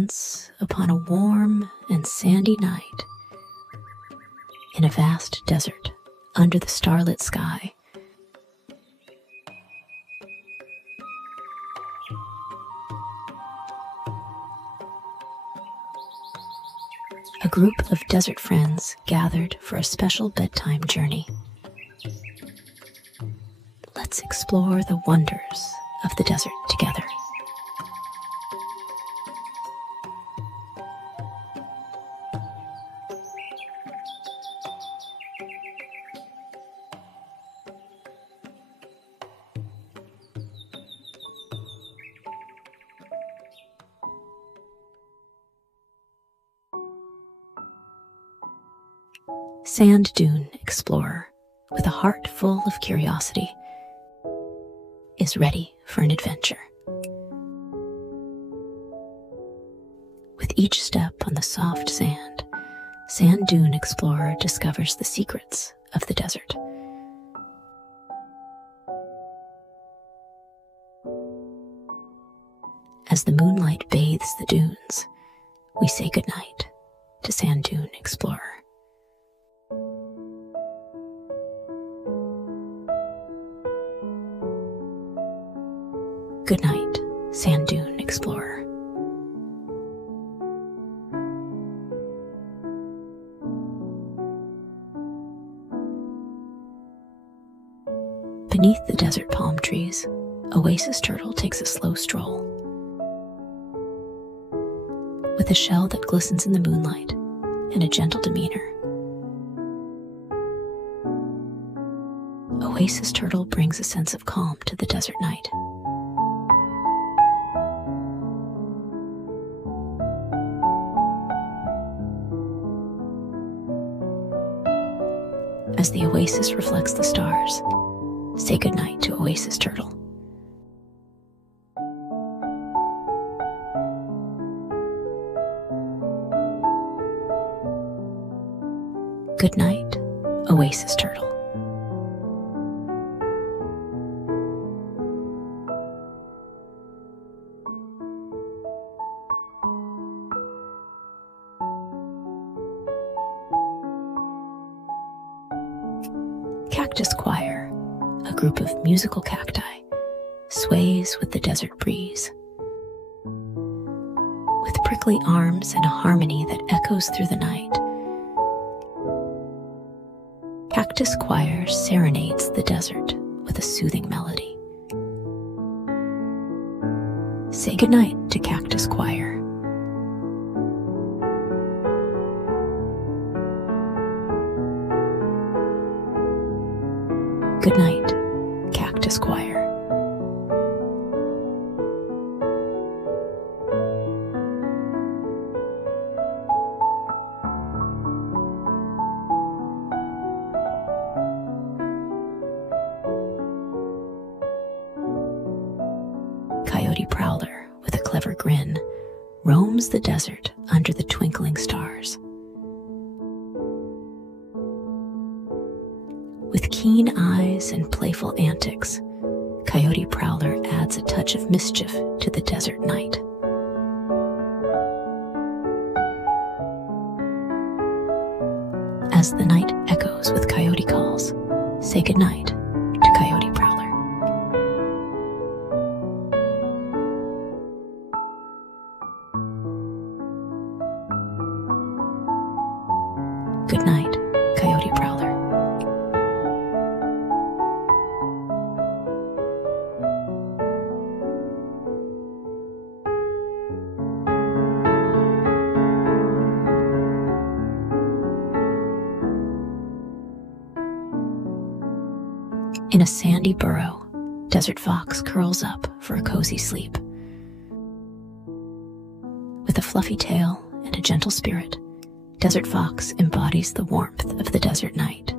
Once upon a warm and sandy night, in a vast desert under the starlit sky, a group of desert friends gathered for a special bedtime journey. Let's explore the wonders of the desert together. Sand Dune Explorer, with a heart full of curiosity, is ready for an adventure. With each step on the soft sand, Sand Dune Explorer discovers the secrets of the desert. As the moonlight bathes the dunes, we say goodnight to Sand Dune Explorer. Good night, Sand Dune Explorer. Beneath the desert palm trees, Oasis Turtle takes a slow stroll. With a shell that glistens in the moonlight and a gentle demeanor, Oasis Turtle brings a sense of calm to the desert night. As the oasis reflects the stars, say goodnight to Oasis Turtle. Good night, Oasis Turtle. Cactus Choir, a group of musical cacti, sways with the desert breeze. With prickly arms and a harmony that echoes through the night, Cactus Choir serenades the desert with a soothing melody. Say goodnight to Cactus Choir. Good night, Cactus Choir. Coyote Prowler, with a clever grin, roams the desert under the twinkling stars. With keen eyes and playful antics, Coyote Prowler adds a touch of mischief to the desert night. As the night echoes with coyote calls, say goodnight to Coyote Prowler. Good night, Coyote Prowler. In a sandy burrow, Desert Fox curls up for a cozy sleep. With a fluffy tail and a gentle spirit, Desert Fox embodies the warmth of the desert night.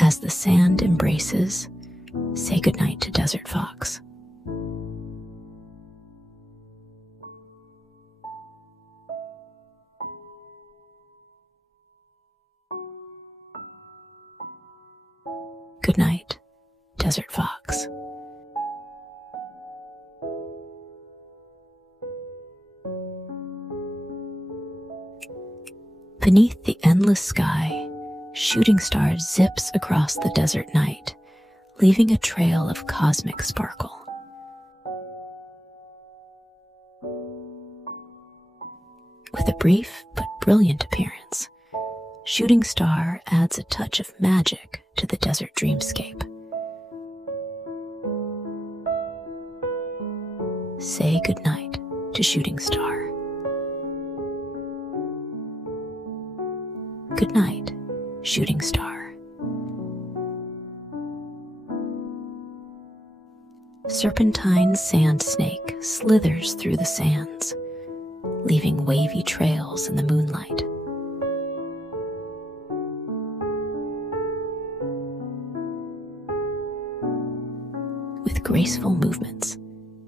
As the sand embraces, say goodnight to Desert Fox. Good night, desert fox. Beneath the endless sky, shooting star zips across the desert night, leaving a trail of cosmic sparkle. With a brief but brilliant appearance, shooting star adds a touch of magic to the desert dreamscape. Say goodnight to shooting star. Good night, shooting star. Serpentine sand snake slithers through the sands, leaving wavy trails in the moonlight. With graceful movements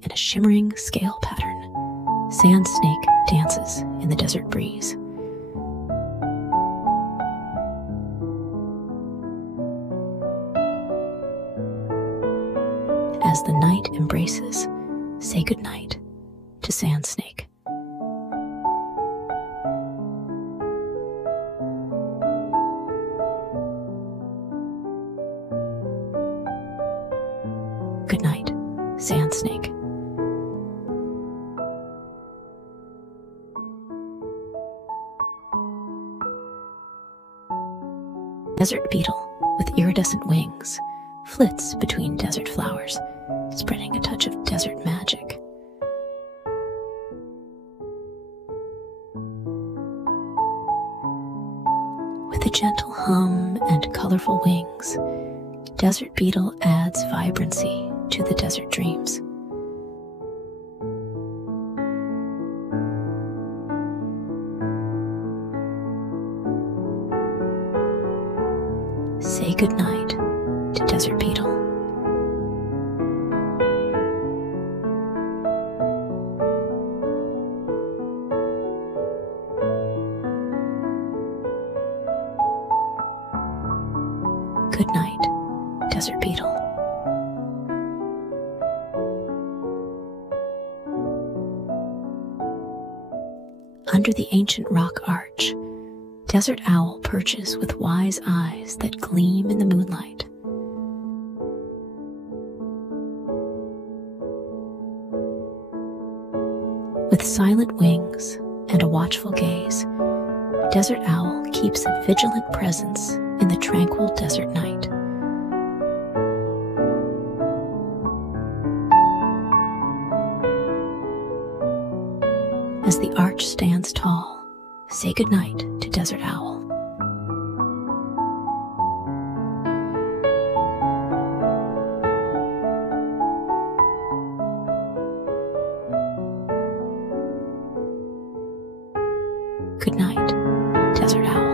and a shimmering scale pattern, sand snake dances in the desert breeze. As the night embraces, say goodnight to sand snake. Good night, sand snake. Desert beetle with iridescent wings flits between desert flowers, spreading a touch of desert magic. With a gentle hum and colorful wings, desert beetle adds vibrancy to the desert dreams. Say goodnight to desert beetle. Good night, desert beetle. Under the ancient rock arch, desert owl perches with wise eyes that gleam in the moonlight. With silent wings and a watchful gaze, desert owl keeps a vigilant presence in the tranquil desert night. As the arch stands tall, say goodnight to desert owl. Good night, desert owl.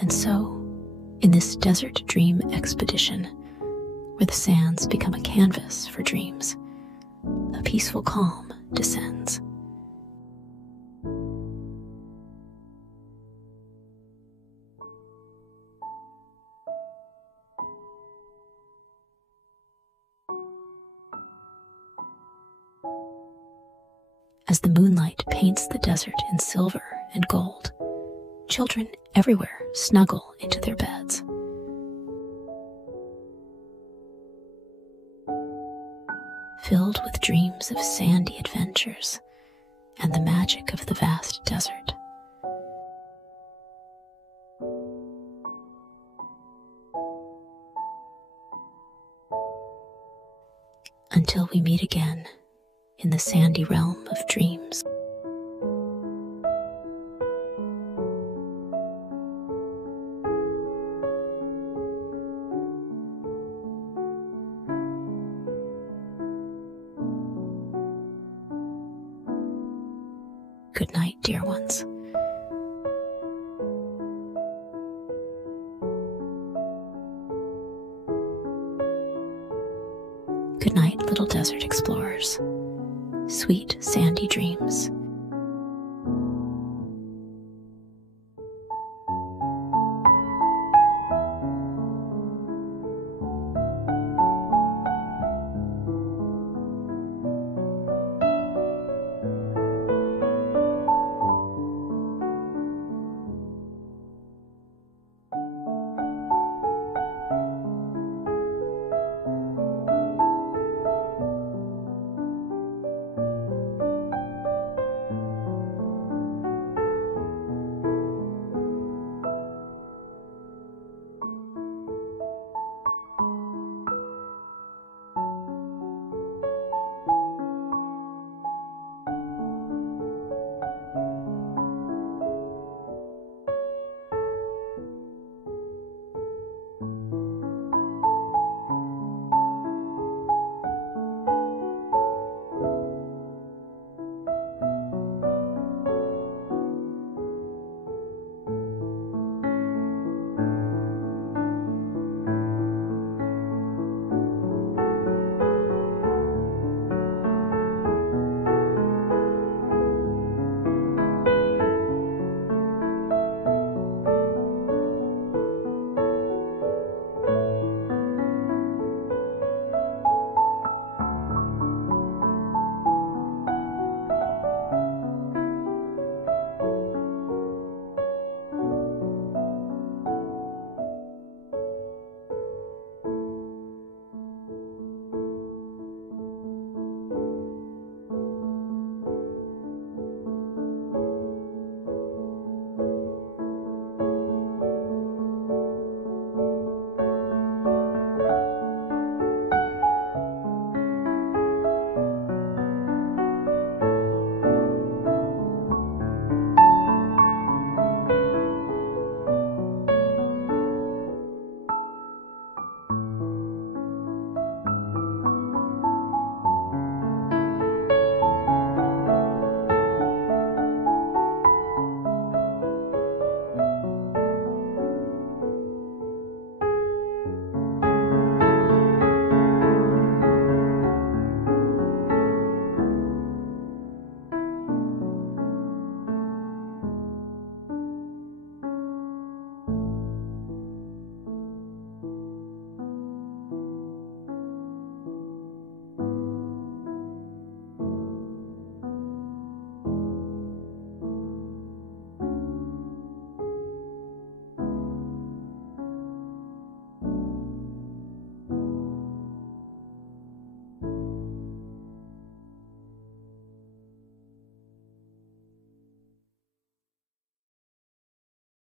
And so, in this desert dream expedition, where the sands become a canvas for dreams, a peaceful calm descends. As the moonlight paints the desert in silver and gold, children everywhere snuggle into their beds. Filled with dreams of sandy adventures and the magic of the vast desert. Until we meet again in the sandy realm of dreams. Good night, dear ones. desert explorers. Sweet, sandy dreams